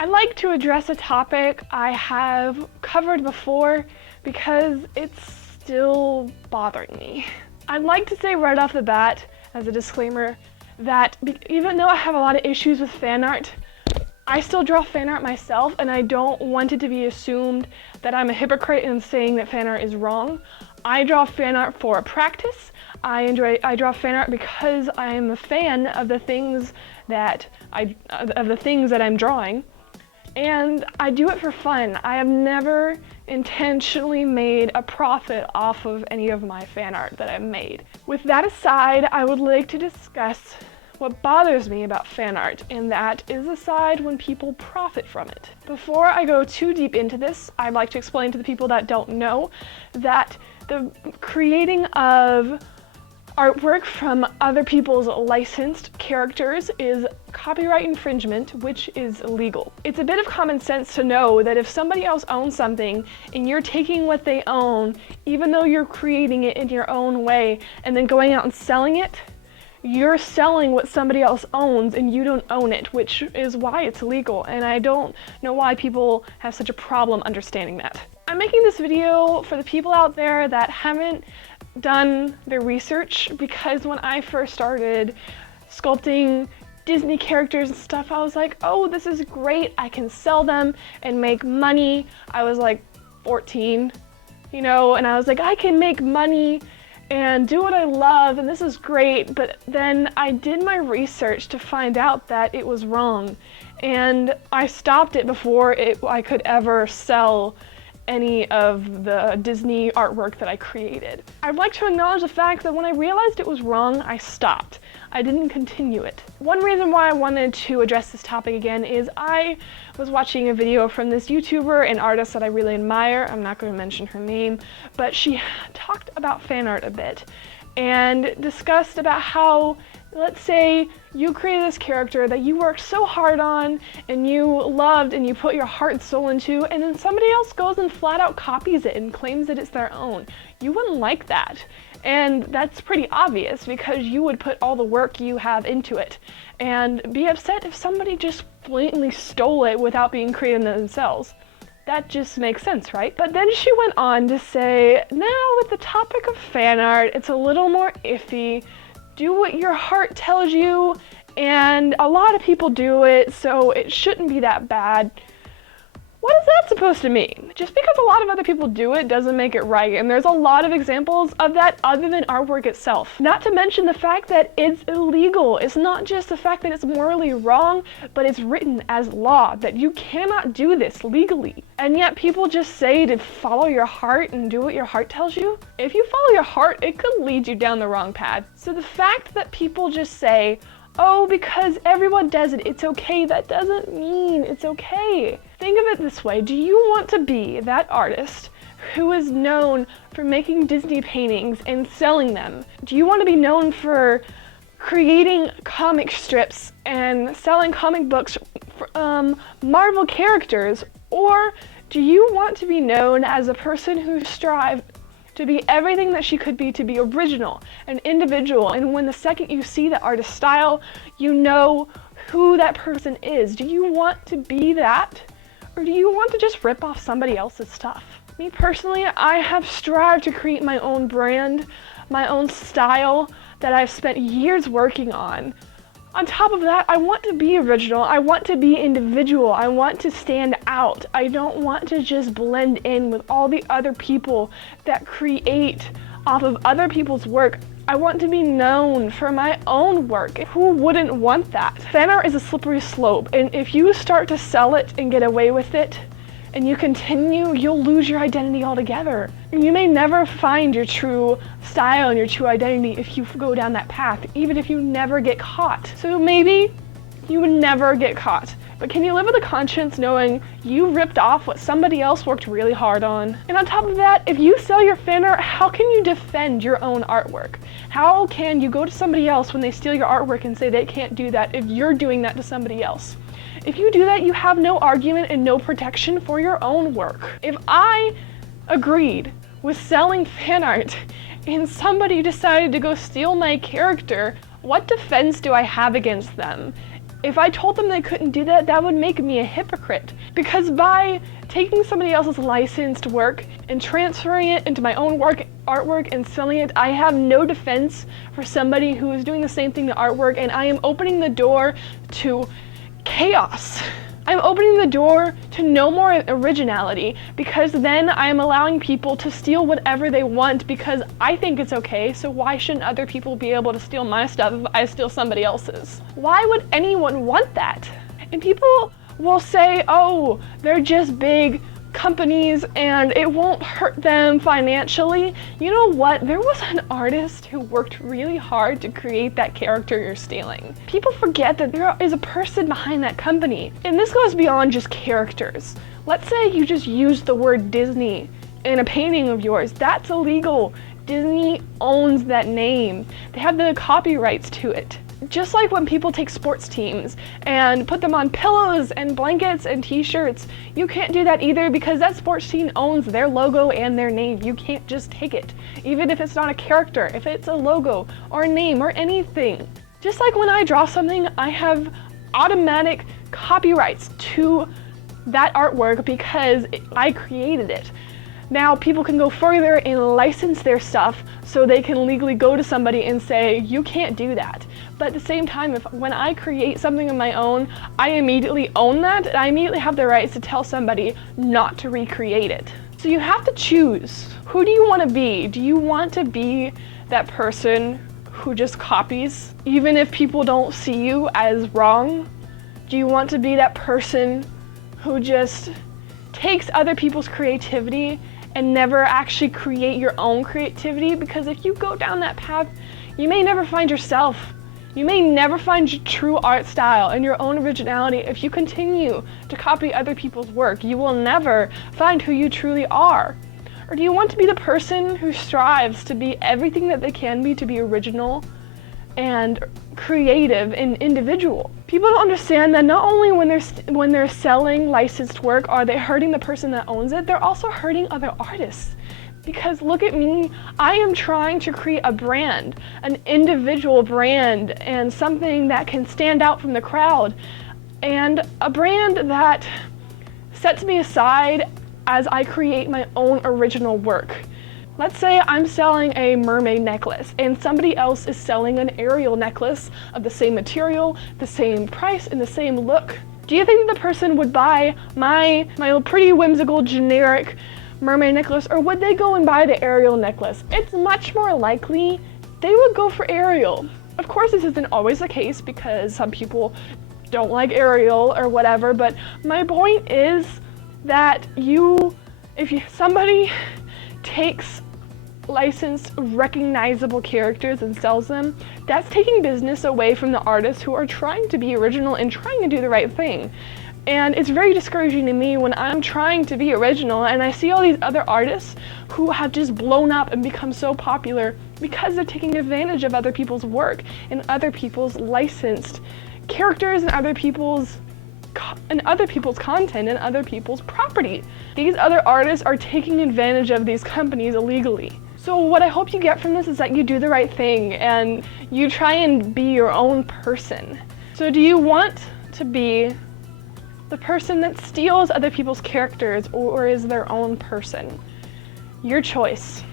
I'd like to address a topic I have covered before because it's still bothering me. I'd like to say right off the bat, as a disclaimer, that even though I have a lot of issues with fan art, I still draw fan art myself, and I don't want it to be assumed that I'm a hypocrite in saying that fan art is wrong. I draw fan art for practice. I draw fan art because I am a fan of the things that I'm drawing, and I do it for fun. I have never intentionally made a profit off of any of my fan art that I've made. With that aside, I would like to discuss what bothers me about fan art, and that is the side when people profit from it. Before I go too deep into this, I'd like to explain to the people that don't know that the creating of artwork from other people's licensed characters is copyright infringement, which is illegal. It's a bit of common sense to know that if somebody else owns something and you're taking what they own, even though you're creating it in your own way and then going out and selling it, you're selling what somebody else owns and you don't own it, which is why it's illegal, and I don't know why people have such a problem understanding that. I'm making this video for the people out there that haven't done their research, because when I first started sculpting Disney characters and stuff, I was like, oh, this is great, I can sell them and make money. I was like 14, you know, and I was like, I can make money and do what I love, and this is great. But then I did my research to find out that it was wrong, and I stopped it before I could ever sell any of the Disney artwork that I created. I'd like to acknowledge the fact that when I realized it was wrong, I stopped. I didn't continue it. One reason why I wanted to address this topic again is I was watching a video from this YouTuber, an artist that I really admire. I'm not going to mention her name, but she talked about fan art a bit and discussed about how, let's say you created this character that you worked so hard on and you loved and you put your heart and soul into, and then somebody else goes and flat out copies it and claims that it's their own. You wouldn't like that. And that's pretty obvious, because you would put all the work you have into it and be upset if somebody just blatantly stole it without being creative themselves. That just makes sense, right? But then she went on to say, now with the topic of fan art, it's a little more iffy. Do what your heart tells you, and a lot of people do it, so it shouldn't be that bad. What is that supposed to mean? Just because a lot of other people do it doesn't make it right, and there's a lot of examples of that other than artwork itself. Not to mention the fact that it's illegal. It's not just the fact that it's morally wrong, but it's written as law that you cannot do this legally. And yet people just say to follow your heart and do what your heart tells you. If you follow your heart, it could lead you down the wrong path. So the fact that people just say, oh, because everyone does it, it's okay, that doesn't mean it's okay. Think of it this way. Do you want to be that artist who is known for making Disney paintings and selling them? Do you want to be known for creating comic strips and selling comic books for Marvel characters? Or do you want to be known as a person who strived to be everything that she could be, to be original and individual, and when the second you see the artist's style, you know who that person is? Do you want to be that? Or do you want to just rip off somebody else's stuff? Me personally, I have strived to create my own brand, my own style that I've spent years working on. On top of that, I want to be original, I want to be individual, I want to stand out. I don't want to just blend in with all the other people that create off of other people's work. I want to be known for my own work. Who wouldn't want that? Fan art is a slippery slope, and if you start to sell it and get away with it, and you continue, you'll lose your identity altogether. You may never find your true style and your true identity if you go down that path, even if you never get caught. So maybe you would never get caught, but can you live with a conscience knowing you ripped off what somebody else worked really hard on? And on top of that, if you sell your fan art, how can you defend your own artwork? How can you go to somebody else when they steal your artwork and say they can't do that if you're doing that to somebody else? If you do that, you have no argument and no protection for your own work. If I agreed with selling fan art and somebody decided to go steal my character, what defense do I have against them? If I told them they couldn't do that, that would make me a hypocrite. Because by taking somebody else's licensed work and transferring it into my own artwork and selling it, I have no defense for somebody who is doing the same thing to artwork, and I am opening the door to chaos. I'm opening the door to no more originality, because then I'm allowing people to steal whatever they want because I think it's okay, so why shouldn't other people be able to steal my stuff if I steal somebody else's? Why would anyone want that? And people will say, oh, they're just big companies and it won't hurt them financially. You know what? There was an artist who worked really hard to create that character you're stealing. People forget that there is a person behind that company. And this goes beyond just characters. Let's say you just used the word Disney in a painting of yours. That's illegal. Disney owns that name. They have the copyrights to it. Just like when people take sports teams and put them on pillows and blankets and t-shirts, you can't do that either because that sports team owns their logo and their name. You can't just take it, even if it's not a character, if it's a logo or a name or anything. Just like when I draw something, I have automatic copyrights to that artwork because I created it. Now people can go further and license their stuff so they can legally go to somebody and say, you can't do that. But at the same time, when I create something of my own, I immediately own that, and I immediately have the rights to tell somebody not to recreate it. So you have to choose. Who do you want to be? Do you want to be that person who just copies, even if people don't see you as wrong? Do you want to be that person who just takes other people's creativity and never actually create your own creativity? Because if you go down that path, you may never find yourself. You may never find your true art style and your own originality if you continue to copy other people's work. You will never find who you truly are. Or do you want to be the person who strives to be everything that they can be, to be original and creative and individual? People don't understand that not only when they're selling licensed work are they hurting the person that owns it, they're also hurting other artists. Because look at me, I am trying to create a brand, an individual brand, and something that can stand out from the crowd, and a brand that sets me aside as I create my own original work. Let's say I'm selling a mermaid necklace and somebody else is selling an Ariel necklace of the same material, the same price, and the same look. Do you think the person would buy my pretty whimsical generic mermaid necklace, or would they go and buy the Ariel necklace? It's much more likely they would go for Ariel. Of course, this isn't always the case because some people don't like Ariel or whatever, but my point is that if somebody takes licensed, recognizable characters and sells them, that's taking business away from the artists who are trying to be original and trying to do the right thing. And it's very discouraging to me when I'm trying to be original and I see all these other artists who have just blown up and become so popular because they're taking advantage of other people's work and other people's licensed characters and other people's content and other people's property. These other artists are taking advantage of these companies illegally. So what I hope you get from this is that you do the right thing and you try and be your own person. So do you want to be the person that steals other people's characters or is their own person? Your choice.